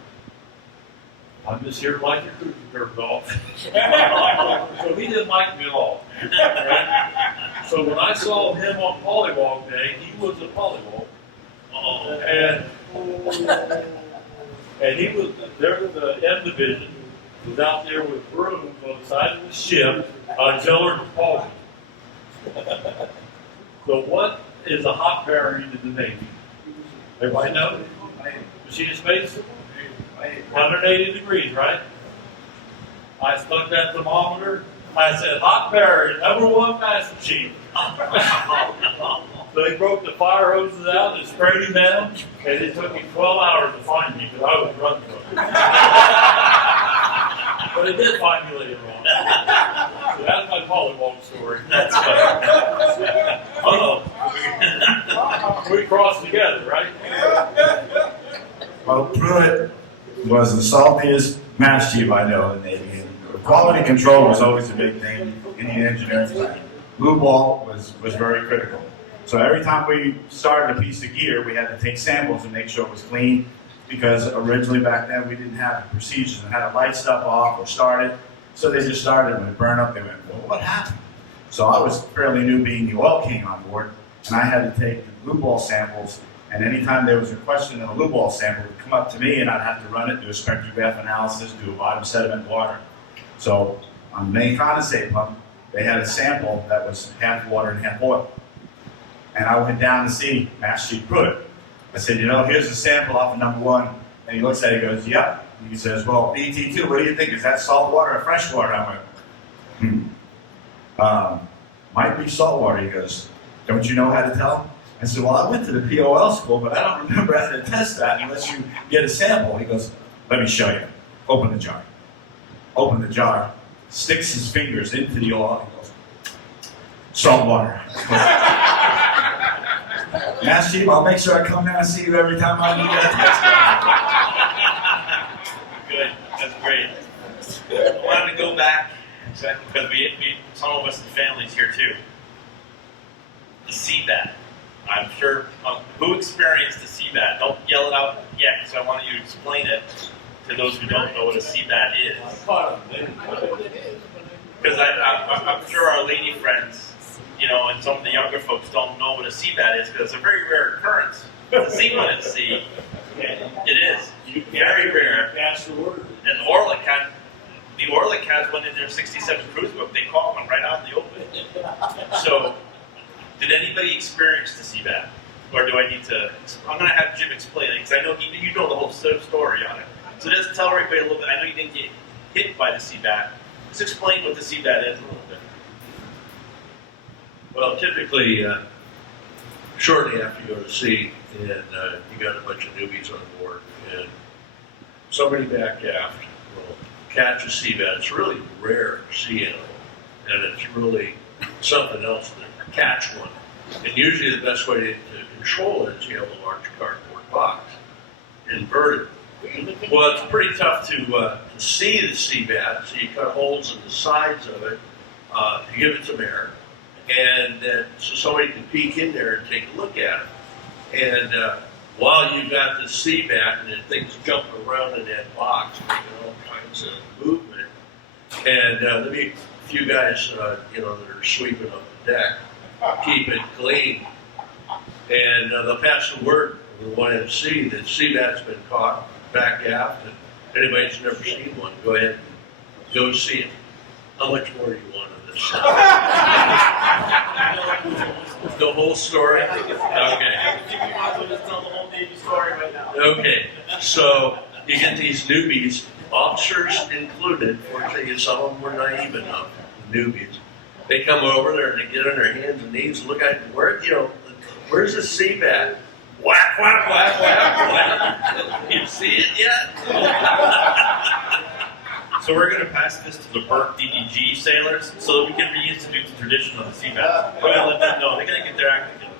"I'm just here like your cruiser turned off." So he didn't like me at all. Right? So when I saw him on Polywalk Day, he was a Polywalk. And he was there with the M Division, was out there with brooms on the side of the ship, auxiliary propulsion. So what is a hot bearing in the Navy? Everybody know? Machinist base? 180 degrees, right? I stuck that thermometer. I said, hot bearing, #1 Master Chief. So he broke the fire hoses out and sprayed him down, and it took him 12 hours to find me because I was running from him. But he did find me later on. So that's my Polywalk story. That's funny. We crossed together, right? Well, Pruitt was the saltiest Master Chief I know in the Navy. Quality control was always a big thing in the engineering side. Lube wall was very critical. So every time we started a piece of gear, we had to take samples and make sure it was clean, because originally back then we didn't have procedures on how to light stuff off or start it. So they just started, when it burned up, they went, well, what happened? So I was fairly new being the oil king on board, and I had to take the lube wall samples, and anytime there was a question in a lube wall sample, it would come up to me and I'd have to run it, do a spectrograph analysis, do a bottom sediment water. So on the main condensate pump, they had a sample that was half water and half oil. And I went down to see Master Chief Pruitt. I said, here's the sample off of number 1. And he looks at it and goes, yep. And he says, well, BT2, what do you think? Is that salt water or fresh water? I went, might be salt water. He goes, don't you know how to tell? I said, well, I went to the POL school, but I don't remember how to test that unless you get a sample. He goes, let me show you. Open the jar. Open the jar, sticks his fingers into the oil, and goes, salt water. Master Chief, I'll make sure I come down and see you every time I need that test. Good, that's great. I wanted to go back, because some of us, the families here too. The CBAT. I'm sure, who experienced the CBAT? Don't yell it out yet, because I want you to explain it to those who don't know what a CBAT is. Because I'm sure our lady friends, and some of the younger folks don't know what a CBAT is, because it's a very rare occurrence to see one at sea. It is. Very rare. Pass the word. And the Orlicats went in their 67 cruise book, they caught one right out in the open. So, did anybody experience the CBAT? Or do I need to? I'm going to have Jim explain it, because I know you know the whole story on it. So just tell everybody a little bit. I know you didn't get hit by the CBAT. Just explain what the CBAT is a little bit. Well, typically, shortly after you go to sea, and you got a bunch of newbies on board, and somebody back aft will catch a CBAT. It's a really rare sea animal, and it's really something else to catch one. And usually the best way to control it is you have a large cardboard box, inverted. Well, it's pretty tough to see the CBAT, so you cut holes in the sides of it to give it some air, and so somebody can peek in there and take a look at it. And while you've got the CBAT and then things jumping around in that box, making all kinds of movement, and there'll be a few guys, that are sweeping up the deck, keep it clean, and they'll pass the word to the YMC that CBAT's been caught back aft, and anybody that's never seen one, go ahead and go see it. How much more do you want of this? The whole story? Okay, so you get these newbies, officers included, fortunately some of them were naive enough, the newbies. They come over there and they get on their hands and knees and look at where's the CBAT? Whack, whack, whack, whack, whack. You see it yet? So we're going to pass this to the Burke DDG sailors so that we can reinstitute the tradition of the CBAT. We're going to let them know. They're going to get their act together.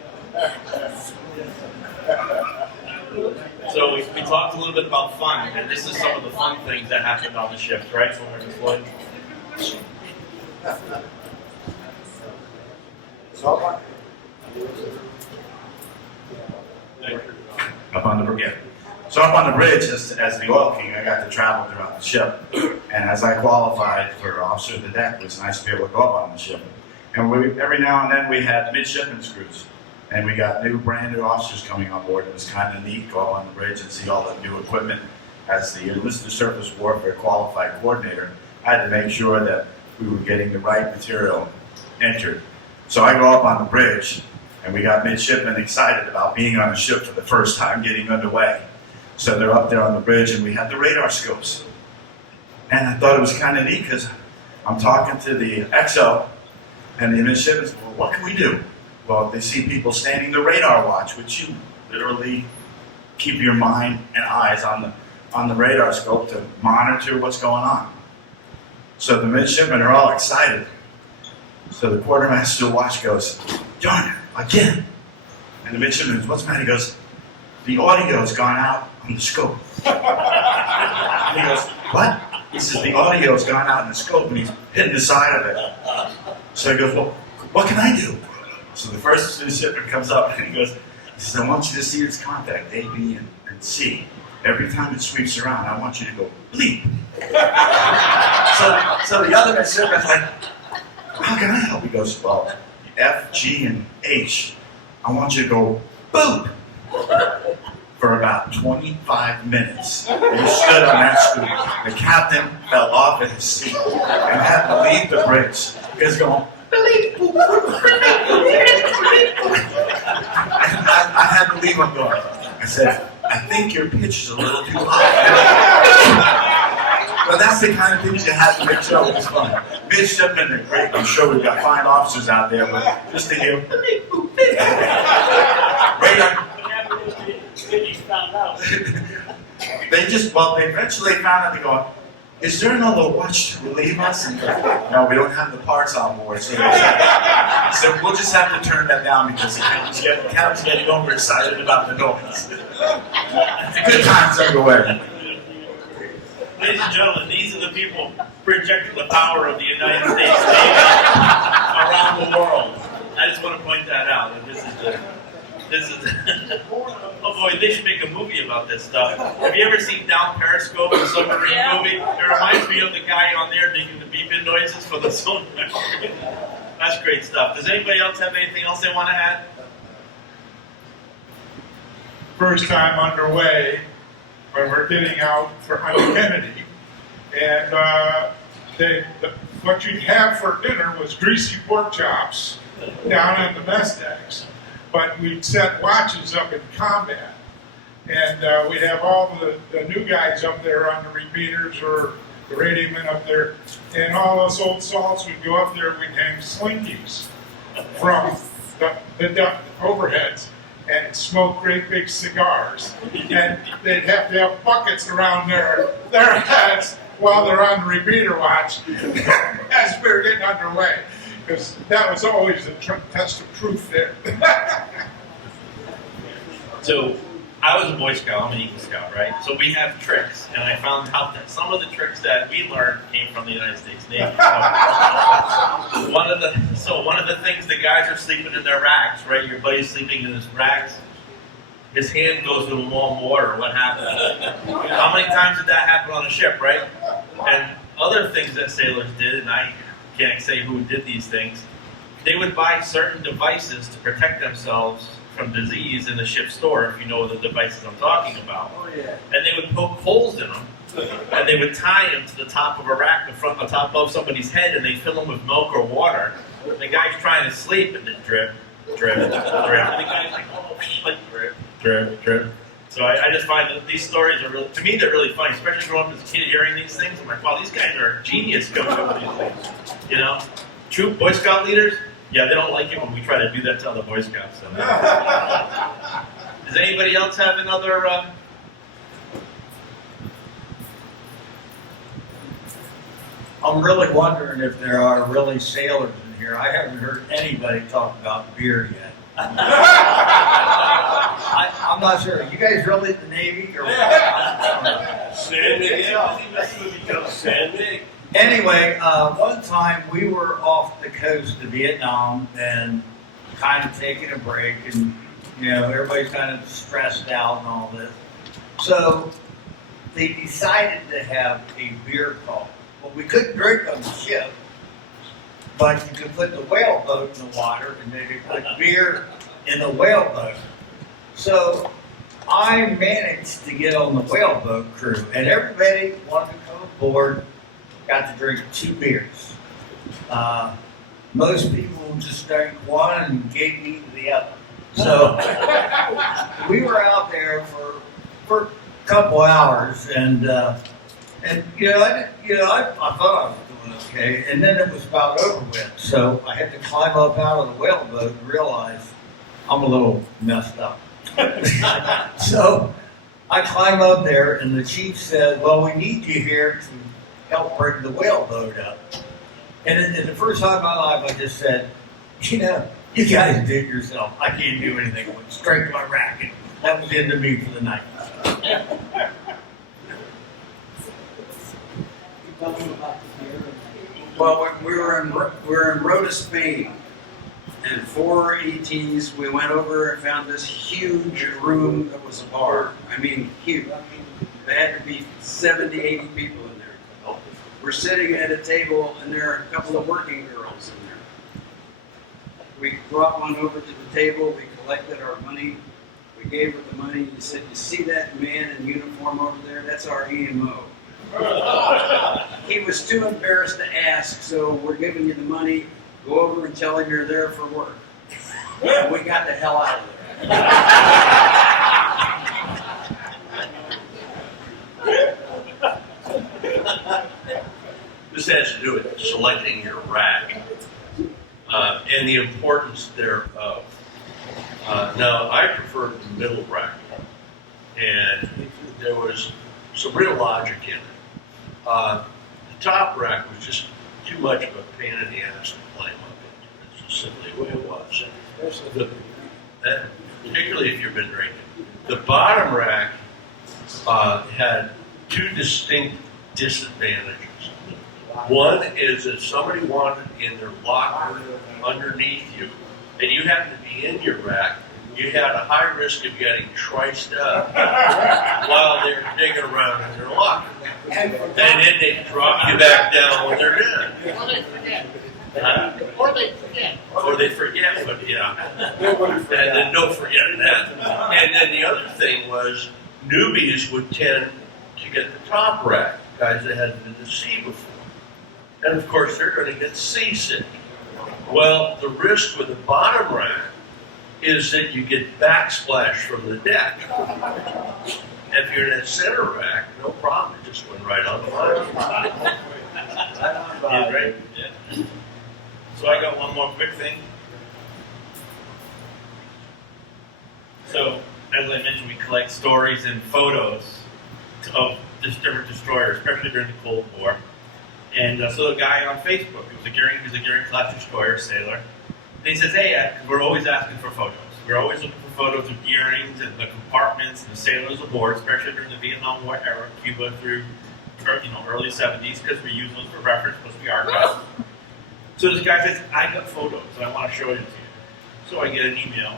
So we talked a little bit about fun, and this is some of the fun things that happened on the ships, right? So we're going to Up on the bridge. So up on the bridge, as the oil king, I got to travel throughout the ship. And as I qualified for officer of the deck, it was nice to be able to go up on the ship. And every now and then we had midshipmen's crews. And we got brand new officers coming on board. It was kind of neat to go up on the bridge and see all the new equipment. As the enlisted surface warfare qualified coordinator, I had to make sure that we were getting the right material entered. So I go up on the bridge, and we got midshipmen excited about being on a ship for the first time, getting underway. So they're up there on the bridge, and we had the radar scopes. And I thought it was kind of neat, because I'm talking to the XO, and the midshipmen said, well, what can we do? Well, they see people standing the radar watch, which you literally keep your mind and eyes on the radar scope to monitor what's going on. So the midshipmen are all excited. So the quartermaster watch goes, darn it, again. And the midshipman goes, what's the matter? He goes, the audio's gone out on the scope. And he goes, what? He says, the audio's gone out on the scope, and he's hitting the side of it. So he goes, well, what can I do? So the first midshipman comes up, and he says, I want you to see this contact, A, B, and C. Every time it sweeps around, I want you to go bleep. So the other midshipman's like, how can I help? He goes, well, F, G, and H, I want you to go boop for about 25 minutes. And he stood on that scoop. The captain fell off at his seat and had to leave the bridge. is going. I had to leave him going. I said, I think your pitch is a little too high. But that's the kind of things you have to make sure it's fun. Midshipmen are great. I'm sure we've got fine officers out there, but just to hear. They eventually found out. They go, is there another watch to relieve us? And no, we don't have the parts on board. So we'll just have to turn that down because the captain's getting overexcited about the noise. Good times underway. Ladies and gentlemen, these are the people projecting the power of the United States Navy around the world. I just want to point that out. This is oh boy, they should make a movie about this stuff. Have you ever seen Down Periscope, the submarine movie? It reminds me of the guy on there making the beeping noises for the sonar. That's great stuff. Does anybody else have anything else they want to add? First time underway when we're getting out for Hunter Kennedy, and what you'd have for dinner was greasy pork chops down in the mess decks. But we'd set watches up in combat, and we'd have all the new guys up there on the repeaters or the radio men up there, and all us old salts would go up there. We'd hang slinkies from the overheads and smoke great big cigars, and they'd have to have buckets around their heads while they're on the repeater watch as we were getting underway. Because that was always a test of truth there. So, I was a Boy Scout, I'm an Eagle Scout, right? So we have tricks, and I found out that some of the tricks that we learned came from the United States Navy. One of the things, the guys are sleeping in their racks, right? Your buddy's sleeping in his racks. His hand goes to the warm water. What happened? How many times did that happen on a ship, right? And other things that sailors did, and I can't say who did these things, they would buy certain devices to protect themselves from disease in the ship's store, if you know the devices I'm talking about. Oh, yeah. And they would poke holes in them, and they would tie them to the top of a rack in front, on top of somebody's head, and they fill them with milk or water. The guy's trying to sleep, and then drip, drip, drip. And the guy's like, oh, like drip, drip, drip. So I just find that these stories are really, to me, they're really funny, especially growing up as a kid hearing these things. I'm like, wow, these guys are genius coming up with these things. You know? True Boy Scout leaders, yeah, they don't like it when we try to do that to other Boy Scouts. So. Does anybody else have another? I'm really wondering if there are really sailors in here. I haven't heard anybody talk about beer yet. I'm not sure. Are you guys really in the Navy? Or Anyway, one time we were off the coast of Vietnam and kind of taking a break, and everybody's kind of stressed out and all this. So they decided to have a beer call. Well, we couldn't drink on the ship, but you could put the whale boat in the water and they could put beer in the whale boat. So I managed to get on the whale boat crew, and everybody wanted to come aboard, got to drink 2 beers. Most people just drank one and gave me the other. So we were out there for a couple hours, and I thought I was doing okay, and then it was about over with. So I had to climb up out of the whale boat and realize I'm a little messed up. So I climb up there, and the chief said, "Well, we need you here to help bring the whale boat up." And the first time in my life, I just said, "You guys do it yourself. I can't do anything. I went straight to my rack, and that was the end of me for the night." Well, we were in Rota, Spain, and 4 ETs. We went over and found this huge room that was a bar. I mean, huge. There had to be 70, 80 people in there. We're sitting at a table, and there are a couple of working girls in there. We brought one over to the table. We collected our money. We gave her the money. He said, "You see that man in uniform over there? That's our EMO." He was too embarrassed to ask, so we're giving you the money. Go over and tell him you're there for work. And we got the hell out of there. This has to do with selecting your rack and the importance thereof. Now, I prefer the middle rack, and there was some real logic in it. The top rack was just too much of a pain in the ass to climb up into. It's just simply the way it was. Particularly if you've been drinking. The bottom rack had two distinct disadvantages. One is if somebody wanted in their locker underneath you, and you happened to be in your rack, you had a high risk of getting triced up while they're digging around in their locker. And then they drop you back down when they're in. Or they forget. Huh? Or they forget. Or they forget, but yeah. And then don't forget that. And then the other thing was newbies would tend to get the top rack, guys that hadn't been to sea before. And of course, they're going to get seasick. Well, the risk with the bottom rack is that you get backsplash from the deck. If you're in that center rack, no problem. It just went right on the line. Yeah, great. Yeah. So I got one more quick thing. So, as I mentioned, we collect stories and photos of different destroyers, especially during the Cold War. And so the guy on Facebook, he was a Goering-class destroyer sailor, and he says, hey, we're always asking for photos. We're always looking for photos of Gearings and the compartments and the sailors aboard, especially during the Vietnam War era, Cuba through early 70s, because we use those for reference, plus we archive. So this guy says, I got photos, and I want to show it to you. So I get an email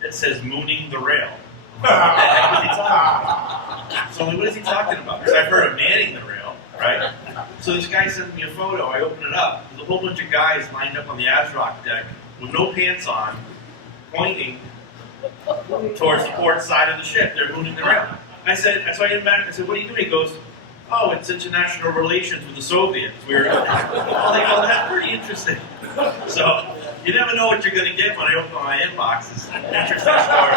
that says, mooning the rail. What the heck is he talking about? So I'm like, what is he talking about? Because I've heard of manning the rail, right? So this guy sends me a photo, I open it up. There's a whole bunch of guys lined up on the ASROC deck with no pants on, pointing towards the port side of the ship. They're mooning the rail. I said, so I get back, I said, what are you doing? He goes, oh, it's international relations with the Soviets. We were like, oh, that's pretty interesting. So you never know what you're going to get when I open my inbox. It's an interesting story.